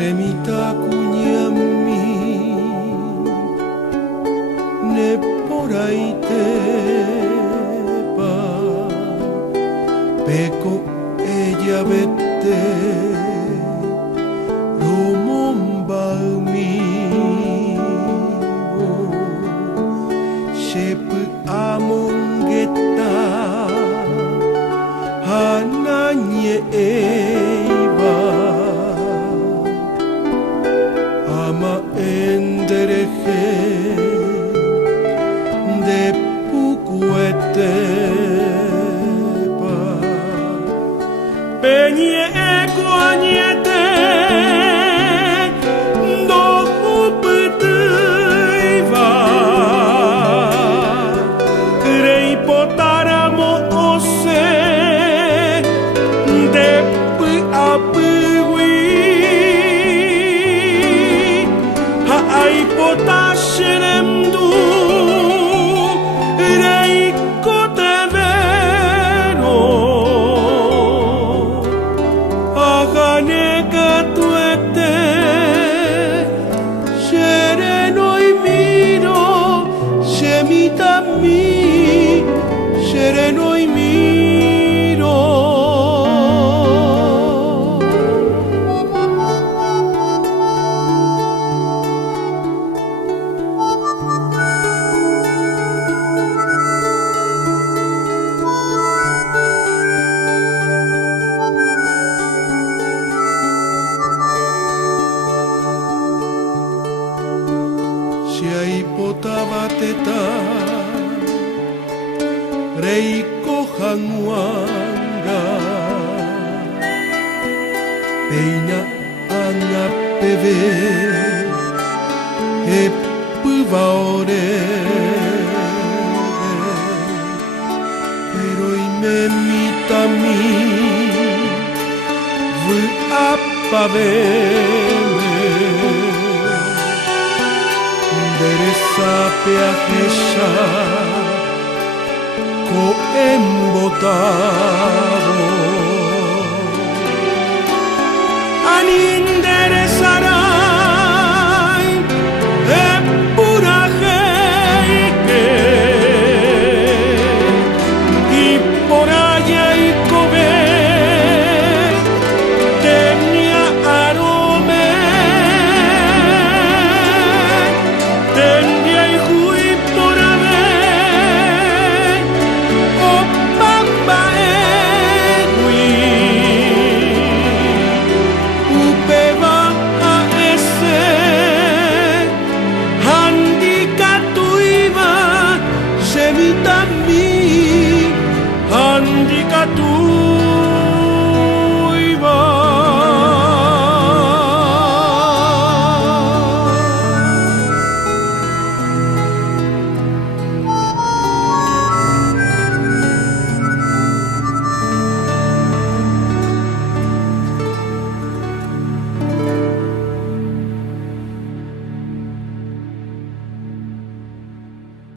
semitakuñami neporaitepa peko ella vete romombalmivo shep amongeta hananye eiva ama endereje de pucuetepa peñe ecuañete do upeteiva crei potáramo ose de ai potasherem du rei koteveno agane katuete sherenoi miro shemitami sherenoi miro. Potabateta reiko hanguanga peina anga peve epuvaore pero imemitami vu appaveme Deresapeajesha coembotado aninderesarai epurajeike y por allá y cobe tenía arome semita mi handicatu